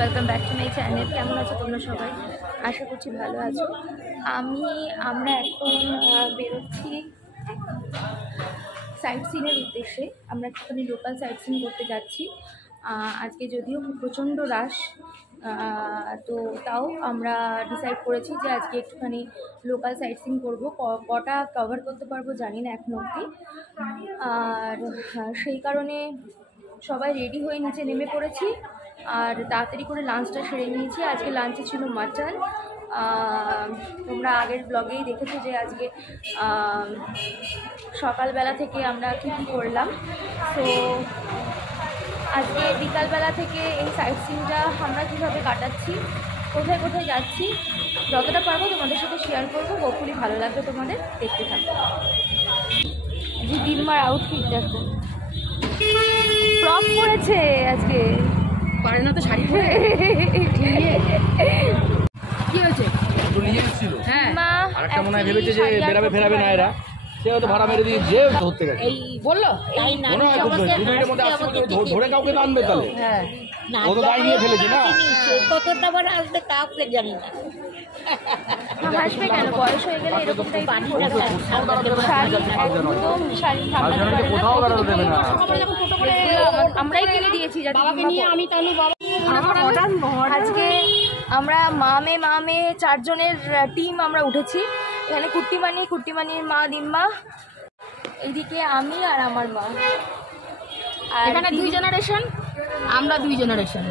Welcome back to my channel. কেমন আছো তোমরা সবাই? আশা করছি ভালো আছো। আমরা এখন বেরোচ্ছি সাইট সিনের উদ্দেশ্যে। আমরা একটুখানি লোকাল সাইট সিন করতে যাচ্ছি। আজকে যদিও প্রচণ্ড রাশ, তো তাও আমরা ডিসাইড করেছি যে আজকে একটুখানি লোকাল সাইট সিন করবো। কটা কভার করতে পারবো জানি না এখন অবধি। আর সেই কারণে সবাই রেডি হয়ে নিচে নেমে পড়েছি আর তাড়াতাড়ি করে লাঞ্চটা সেরে নিয়েছি। আজকে লাঞ্চে ছিল মাটন। তোমরা আগের ব্লগেই দেখেছো যে আজকে সকালবেলা থেকে আমরা কী করলাম। তো আজকে বিকালবেলা থেকে এই সাইট সিনটা আমরা কীভাবে কাটাচ্ছি, কোথায় কোথায় যাচ্ছি, যতটা পারবো তোমাদের সাথে শেয়ার করবো। হোপফুলি ভালো লাগবে তোমাদের, দেখতে থাকবো। যে দিনমার আউটফিট দেখো, ফ্রক পরেছে আজকে, পারে না তো শাড়ি পরে। কি হয়েছে? হ্যাঁ, আরেকটা মনে হয় ভেবেছে যে বেরাবে ফেরাবে না এরা, সে হয়তো ভাড়া মেরে দিয়ে যে ধরতে গেছে। এই বললো তাই না, মনে হয় মধ্যে আসছে ধরে কাউকে আনবে তাহলে। হ্যাঁ, ও তো দায় নিয়ে ফেলেছে না, কতটা বার আসবে কাউকে জানি না। হাসবে কেন? বয়স হয়ে গেলে এরকম আমরাই কিনে দিয়েছি বাবাকে নিয়ে। আমি তাহলে আজকে আমরা মামে চারজনের টিম আমরা উঠেছি এখানে। কুট্টিমানির মা দিম্মা, এইদিকে আমি আর আমার মা। আর এখানে 2 জেনারেশন, আমরা 2 জেনারেশন।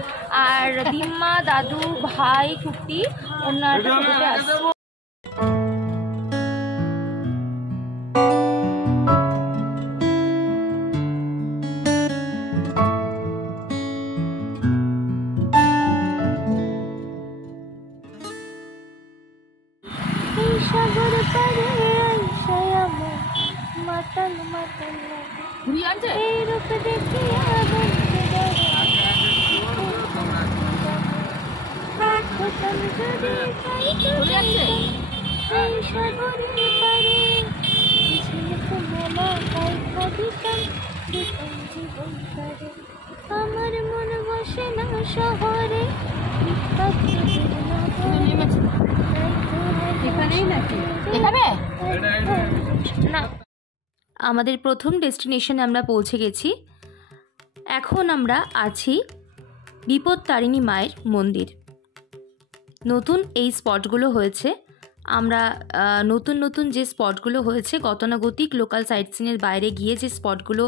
আর দিম্মা, দাদু, ভাই, কুট্টি অন্যটা ছোটতে আসছে। ঘুরিয়ে আনছে আমার মন বসে না শহরে, না। আমাদের প্রথম ডেস্টিনেশনে আমরা পৌঁছে গেছি। এখন আমরা আছি বিপত্তারিণী মায়ের মন্দির। নতুন এই স্পটগুলো হয়েছে, আমরা নতুন যে স্পটগুলো হয়েছে, গতানুগতিক লোকাল সাইট সিনের বাইরে গিয়ে যে স্পটগুলো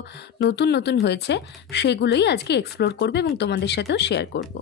নতুন হয়েছে সেগুলোই আজকে এক্সপ্লোর করব এবং তোমাদের সাথেও শেয়ার করব।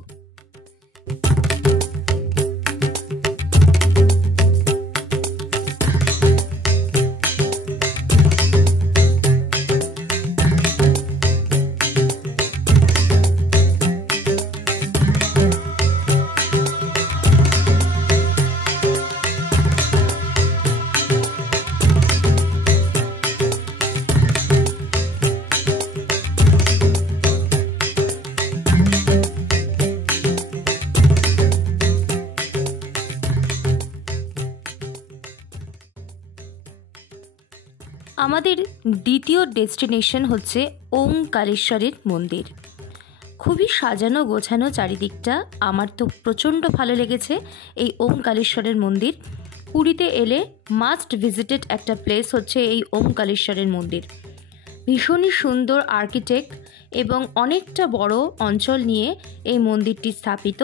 আমাদের দ্বিতীয় ডেস্টিনেশন হচ্ছে ওমকারেশ্বরের মন্দির। খুবই সাজানো গোছানো চারিদিকটা, আমার তো প্রচণ্ড ভালো লেগেছে এই ওমকারেশ্বরের মন্দির। পুরীতে এলে মাস্ট ভিজিটেড একটা প্লেস হচ্ছে এই ওমকারেশ্বরের মন্দির। ভীষণই সুন্দর আর্কিটেক্ট এবং অনেকটা বড় অঞ্চল নিয়ে এই মন্দিরটি স্থাপিত।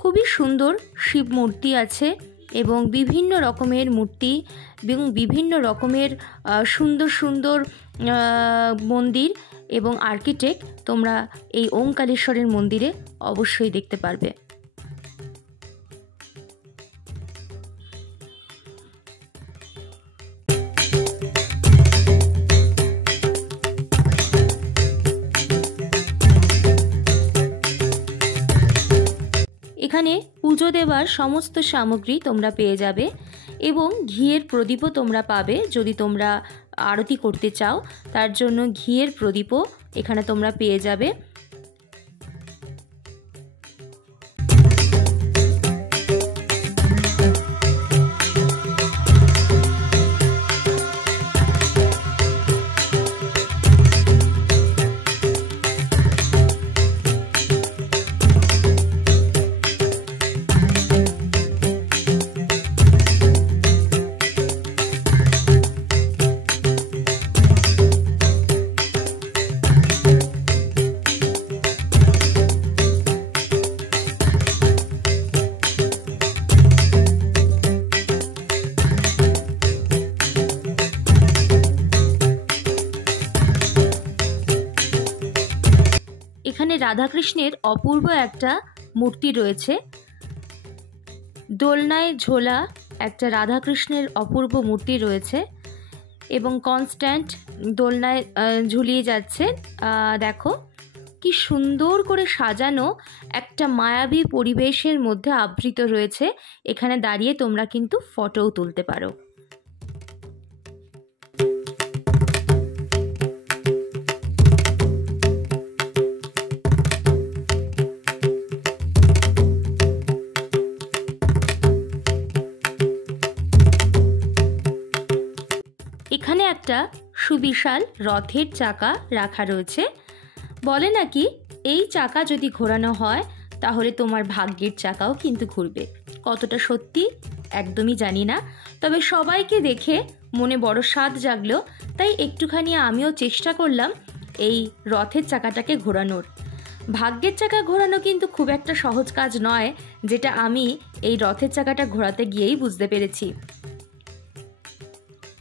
খুবই সুন্দর শিব মূর্তি আছে এবং বিভিন্ন রকমের মূর্তি এবং বিভিন্ন রকমের সুন্দর মন্দির এবং আর্কিটেক্ট তোমরা এই ওমকারেশ্বরের মন্দিরে অবশ্যই দেখতে পারবে। এখানে পুজো দেওয়ার সমস্ত সামগ্রী তোমরা পেয়ে যাবে এবং ঘিয়ের প্রদীপও তোমরা পাবে। যদি তোমরা আরতি করতে চাও তার জন্য ঘিয়ের প্রদীপও এখানে তোমরা পেয়ে যাবে। রাধাকৃষ্ণের অপূর্ব একটা মূর্তি রয়েছে। দোলনায় ঝোলা একটা রাধাকৃষ্ণের অপূর্ব মূর্তি রয়েছে এবং কনস্ট্যান্ট দোলনায় ঝুলিয়ে যাচ্ছে। দেখো কি সুন্দর করে সাজানো একটা মায়াবী পরিবেশের মধ্যে আবৃত রয়েছে। এখানে দাঁড়িয়ে তোমরা কিন্তু ফটোও তুলতে পারো। এখানে একটা সুবিশাল রথের চাকা রাখা রয়েছে। বলে নাকি এই চাকা যদি ঘোরানো হয় তাহলে তোমার ভাগ্যের চাকাও কিন্তু ঘুরবে। কতটা সত্যি একদমই জানি না, তবে সবাইকে দেখে মনে বড় স্বাদ জাগলো, তাই একটুখানি আমিও চেষ্টা করলাম এই রথের চাকাটাকে ঘোরানোর। ভাগ্যের চাকা ঘোরানো কিন্তু খুব একটা সহজ কাজ নয়, যেটা আমি এই রথের চাকাটা ঘোরাতে গিয়েই বুঝতে পেরেছি।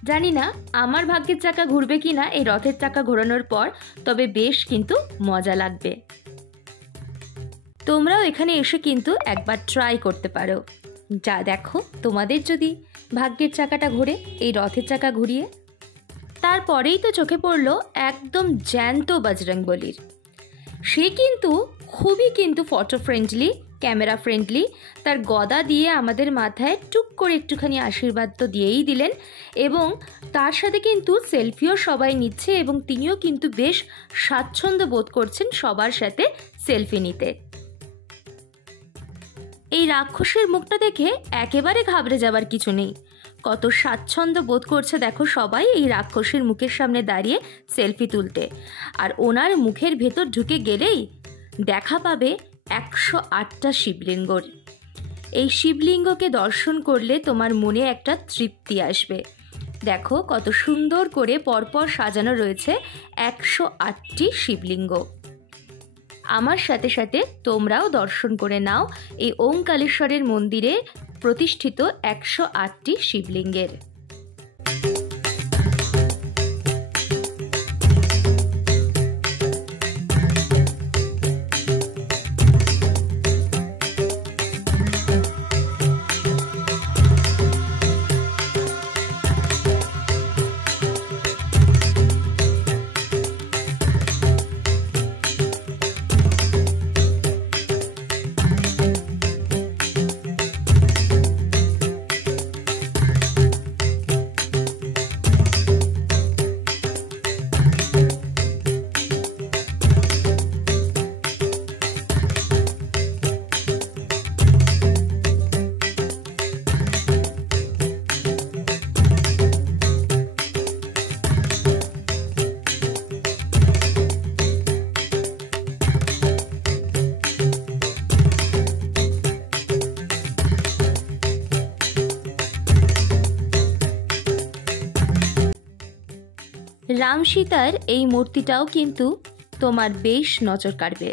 জানি না আমার ভাগ্যের চাকা ঘুরবে কিনা এই রথের চাকা ঘোরানোর পর, তবে বেশ কিন্তু মজা লাগবে। তোমরাও এখানে এসে কিন্তু একবার ট্রাই করতে পারো। যা দেখো তোমাদের যদি ভাগ্যের চাকাটা ঘোরে এই রথের চাকা ঘুরিয়ে। তারপরেই তো চোখে পড়লো একদম জ্যান্ত বজরংবলীর। সে কিন্তু খুবই কিন্তু ফটো ফ্রেন্ডলি, ক্যামেরা ফ্রেন্ডলি। তার গদা দিয়ে আমাদের মাথায় টুক করে একটুখানি আশীর্বাদ তো দিয়েই দিলেন, এবং তার সাথে কিন্তু সেলফিও সবাই নিচ্ছে এবং তিনিও কিন্তু বেশ স্বাচ্ছন্দ্য বোধ করছেন সবার সাথে সেলফি নিতে। এই রাক্ষসের মুখটা দেখে একেবারে ঘাবড়ে যাবার কিছু নেই। কত স্বাচ্ছন্দ্য বোধ করছে দেখো সবাই এই রাক্ষসের মুখের সামনে দাঁড়িয়ে সেলফি তুলতে। আর ওনার মুখের ভেতর ঢুকে গেলেই দেখা পাবে 108টা শিবলিঙ্গর। এই শিবলিঙ্গকে দর্শন করলে তোমার মনে একটা তৃপ্তি আসবে। দেখো কত সুন্দর করে পরপর সাজানো রয়েছে 108টি শিবলিঙ্গ। আমার সাথে সাথে তোমরাও দর্শন করে নাও এই ওঙ্কারেশ্বরের মন্দিরে প্রতিষ্ঠিত 108টি শিবলিঙ্গের। রাম সীতার এই মূর্তিটাও কিন্তু তোমার বেশ নজর কাড়বে।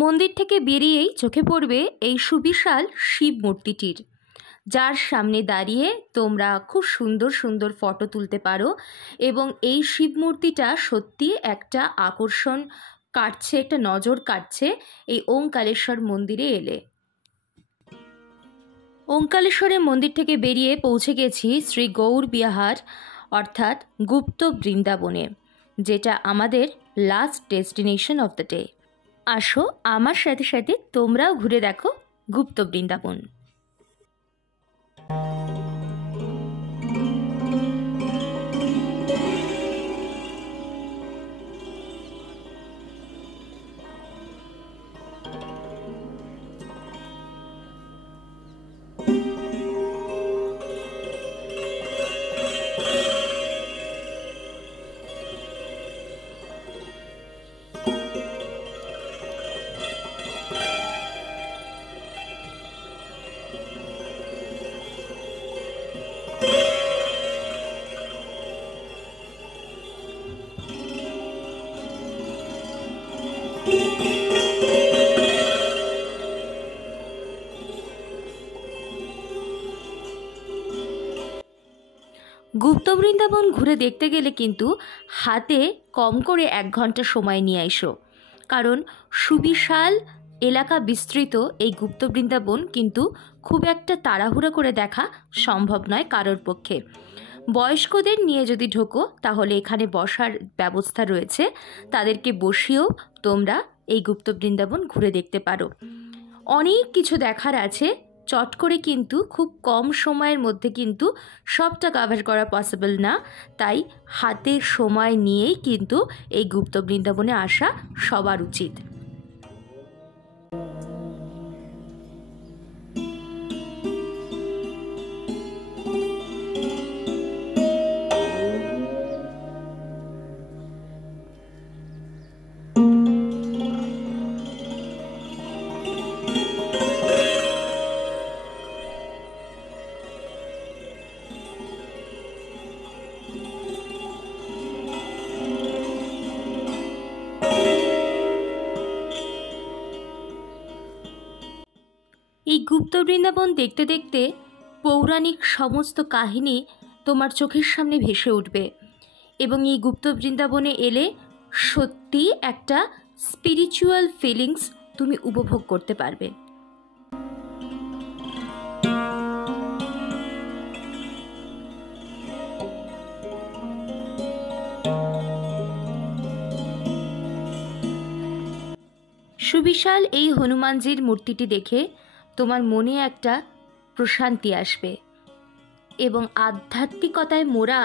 মন্দির থেকে বেরিয়েই চোখে পড়বে এই সুবিশাল শিব মূর্তিটির, যার সামনে দাঁড়িয়ে তোমরা খুব সুন্দর সুন্দর ফটো তুলতে পারো। এবং এই শিব মূর্তিটা সত্যি একটা আকর্ষণ কাটছে, একটা নজর কাটছে এই ওঙ্কারেশ্বর মন্দিরে এলে। ওঙ্কারেশ্বরের মন্দির থেকে বেরিয়ে পৌঁছে গেছি শ্রী গৌর বিহার অর্থাৎ গুপ্ত বৃন্দাবনে, যেটা আমাদের last destination of the day. আসো আমার সাথে সাথে তোমরাও ঘুরে দেখো গুপ্ত বৃন্দাবন। গুপ্ত বৃন্দাবন ঘুরে দেখতে গেলে কিন্তু হাতে কম করে 1 ঘন্টা সময় নিয়ে এসো, কারণ সুবিশাল এলাকা বিস্তৃত এই গুপ্ত বৃন্দাবন কিন্তু খুব একটা তাড়াহুড়ো করে দেখা সম্ভব নয় কারোর পক্ষে। বয়স্কদের নিয়ে যদি ঢোকো তাহলে এখানে বসার ব্যবস্থা রয়েছে, তাদেরকে বসিয়েও তোমরা এই গুপ্ত বৃন্দাবন ঘুরে দেখতে পারো। অনেক কিছু দেখার আছে, চট করে কিন্তু খুব কম সময়ের মধ্যে কিন্তু সবটা কভার করা পসিবল না, তাই হাতে সময় নিয়েই কিন্তু এই গুপ্ত বৃন্দাবনে আসা সবার উচিত। এই গুপ্ত বৃন্দাবন দেখতে দেখতে পৌরাণিক সমস্ত কাহিনী তোমার চোখের সামনে ভেসে উঠবে এবং এই গুপ্ত বৃন্দাবনে এলে সত্যি একটা স্পিরিচুয়াল ফিলিংস তুমি উপভোগ করতে পারবে। সুবিশাল এই হনুমানজির মূর্তিটি দেখে তোমার মনে একটা প্রশান্তি আসবে এবং আধ্যাত্মিকতায় মোড়া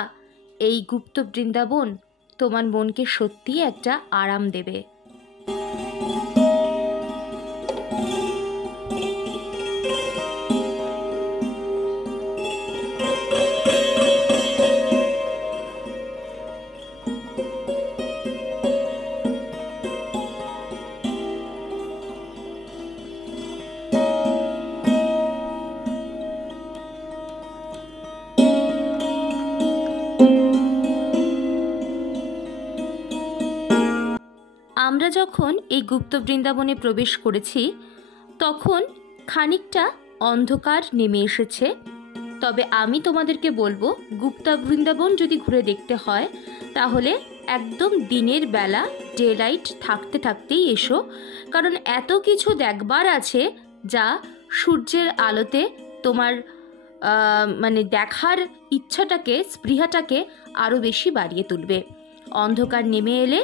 এই গুপ্ত বৃন্দাবন তোমার মনকে সত্যিই একটা আরাম দেবে। আমরা যখন এই গুপ্ত বৃন্দাবনে প্রবেশ করেছি তখন খানিকটা অন্ধকার নেমে এসেছে, তবে আমি তোমাদেরকে বলবো গুপ্ত বৃন্দাবন যদি ঘুরে দেখতে হয় তাহলে একদম দিনের বেলা ডে লাইট থাকতে থাকতেই এসো, কারণ এত কিছু দেখবার আছে যা সূর্যের আলোতে তোমার মানে দেখার ইচ্ছাটাকে, স্পৃহাটাকে আরও বেশি বাড়িয়ে তুলবে। অন্ধকার নেমে এলে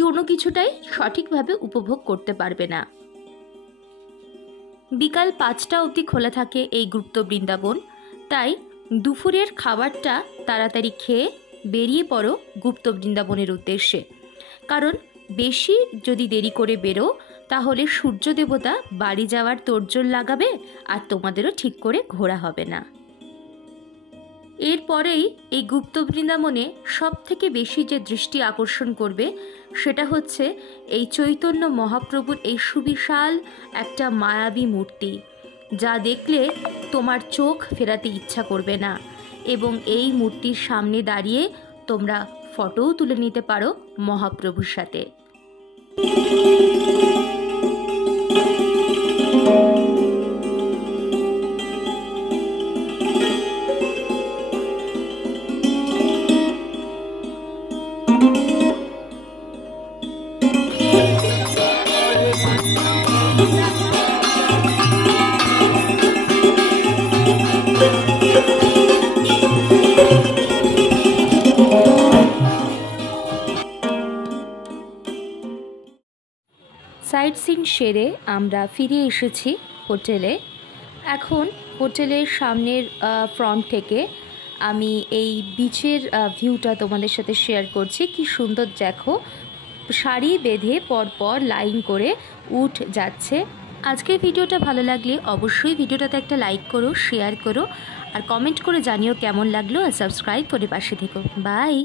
কোনো কিছুটাই সঠিকভাবে উপভোগ করতে পারবে না। বিকাল 5টা অবধি খোলা থাকে এই গুপ্ত বৃন্দাবন, তাই দুপুরের খাবারটা তাড়াতাড়ি খেয়ে বেরিয়ে পড়ো গুপ্ত বৃন্দাবনের উদ্দেশ্যে, কারণ বেশি যদি দেরি করে বেরো তাহলে সূর্য দেবতা বাড়ি যাওয়ার তোড়জোড় লাগাবে আর তোমাদেরও ঠিক করে ঘোরা হবে না। এরপরেই এই গুপ্ত বৃন্দাবনে সব থেকে বেশি যে দৃষ্টি আকর্ষণ করবে সেটা হচ্ছে এই চৈতন্য মহাপ্রভুর এই সুবিশাল একটা মায়াবী মূর্তি, যা দেখলে তোমার চোখ ফেরাতে ইচ্ছা করবে না এবং এই মূর্তির সামনে দাঁড়িয়ে তোমরা ফটোও তুলে নিতে পারো মহাপ্রভুর সাথে। সাইট সিন সেরে আমরা ফিরে এসেছি হোটেলে। এখন হোটেলের সামনের ফ্রন্ট থেকে আমি এই বিচের ভিউটা তোমাদের সাথে শেয়ার করছি। কি সুন্দর দেখো, সারি বেঁধে পরপর লাইন করে উঠ যাচ্ছে। আজকের ভিডিওটা ভালো লাগলে অবশ্যই ভিডিওটাতে একটা লাইক করো, শেয়ার করো আর কমেন্ট করে জানিও কেমন লাগলো, আর সাবস্ক্রাইব করে পাশে থেকো। বাই।